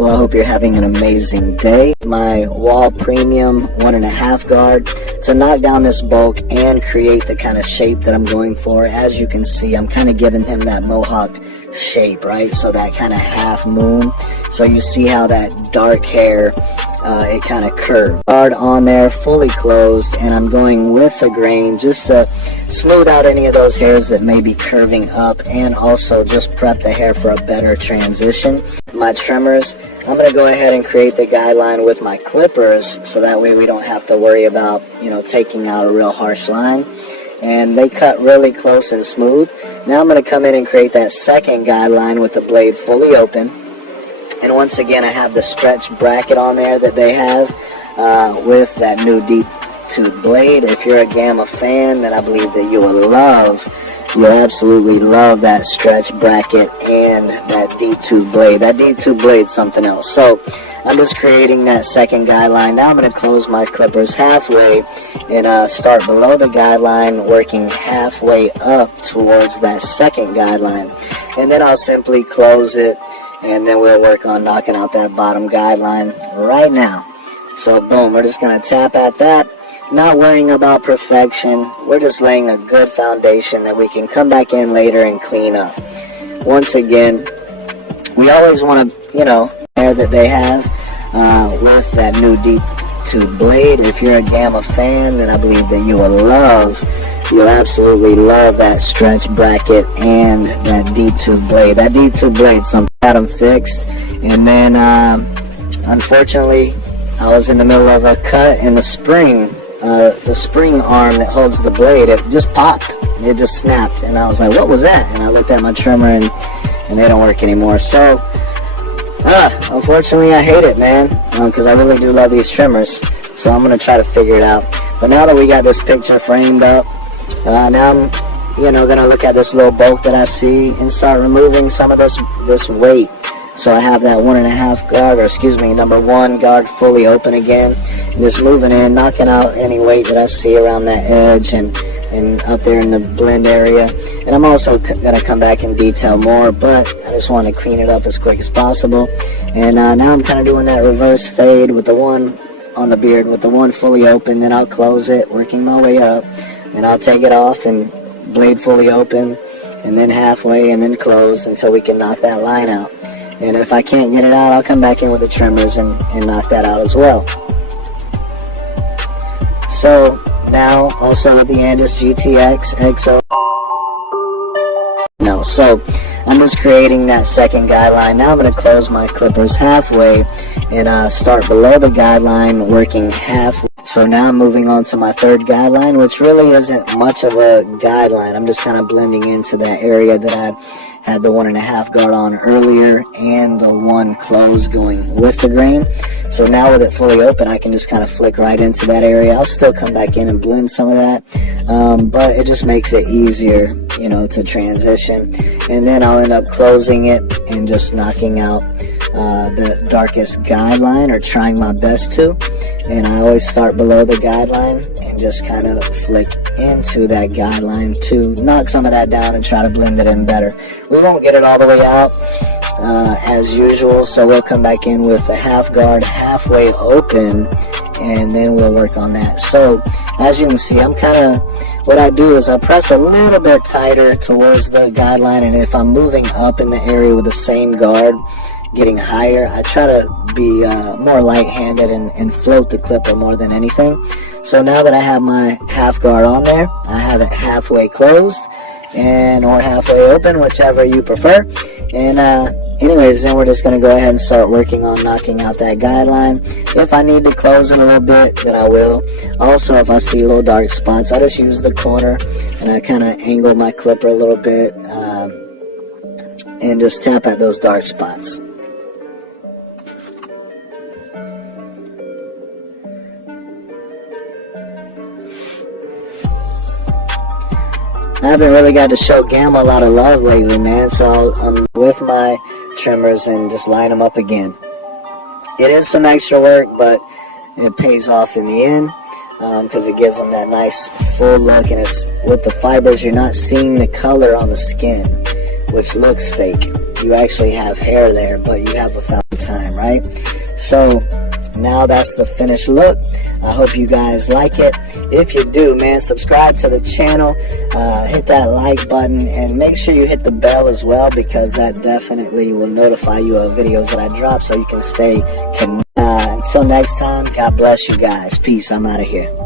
Well, I hope you're having an amazing day. My wahl premium 1.5 guard to knock down this bulk and create the kind of shape that I'm going for. As you can see, I'm kind of giving him that mohawk shape, right? So that kind of half moon. So you see how that dark hair, it kind of curved. Guard on there, fully closed, and I'm going with a grain just to smooth out any of those hairs that may be curving up, and also just prep the hair for a better transition. My trimmers, I'm going to go ahead and create the guideline with my clippers, so that way we don't have to worry about, taking out a real harsh line. And they cut really close and smooth. Now I'm going to come in and create that second guideline with the blade fully open. And once again, I have the stretch bracket on there that they have with that new deep tooth blade. If you're a Gamma fan, then I believe that you'll absolutely love that stretch bracket and that deep tooth blade. That deep tooth blade is something else. So I'm just creating that second guideline. Now I'm going to close my clippers halfway and start below the guideline, working halfway up towards that second guideline. And then I'll simply close it, and then we'll work on knocking out that bottom guideline right now. So boom, we're just going to tap at that. Not worrying about perfection. We're just laying a good foundation that we can come back in later and clean up. Once again, we always want to, hair that they have with that new deep tooth blade. If you're a Gamma fan, then I believe that you'll absolutely love that stretch bracket and that deep tooth blade. That deep tooth blade, something I had them fixed, and then unfortunately I was in the middle of a cut, and the spring arm that holds the blade, it just popped. It just snapped, and I was like, what was that? And I looked at my trimmer, and they don't work anymore. So unfortunately I hate it, man, because I really do love these trimmers. So I'm going to try to figure it out. But now that we got this picture framed up, now I'm going to look at this little bulk that I see and start removing some of this weight. So I have that 1.5 guard, or excuse me, number 1 guard fully open again. And just moving in, knocking out any weight that I see around that edge and up there in the blend area. And I'm also going to come back and detail more, but I just want to clean it up as quick as possible. And now I'm kind of doing that reverse fade with the one on the beard, with the one fully open. Then I'll close it, working my way up. And I'll take it off and blade fully open, and then halfway, and then close until we can knock that line out. And if I can't get it out, I'll come back in with the trimmers and knock that out as well. So now also with the Andis GTX XO. No, so I'm just creating that second guideline. Now I'm going to close my clippers halfway and start below the guideline, working halfway. So now I'm moving on to my third guideline, which really isn't much of a guideline. I'm just kind of blending into that area that I had the 1.5 guard on earlier and the one close going with the grain. So now with it fully open, I can just kind of flick right into that area. I'll still come back in and blend some of that, but it just makes it easier, to transition. And then I'll end up closing it and just knocking out the darkest guideline, or trying my best to. And I always start below the guideline and just kind of flick into that guideline to knock some of that down and try to blend it in better. We won't get it all the way out as usual, so we'll come back in with a half guard halfway open, and then we'll work on that. So as you can see, what I do is I press a little bit tighter towards the guideline, and if I'm moving up in the area with the same guard, getting higher, I try to be more light-handed and float the clipper more than anything. So now that I have my half guard on there, I have it halfway closed or halfway open, whichever you prefer. And anyways, then we're just going to go ahead and start working on knocking out that guideline. If I need to close it a little bit, then I will. Also, if I see little dark spots, I just use the corner and I kind of angle my clipper a little bit and just tap at those dark spots. I haven't really got to show Gamma a lot of love lately, man, so I'm with my trimmers and just line them up again. It is some extra work, but it pays off in the end because it gives them that nice full look, and it's with the fibers, you're not seeing the color on the skin, which looks fake. You actually have hair there, but you have a foundation. time, right? So now that's the finished look. I hope you guys like it. If you do, man, subscribe to the channel, hit that like button, and make sure you hit the bell as well, because that definitely will notify you of videos that I drop so you can stay connected. Until next time, God bless you guys. Peace. I'm out of here.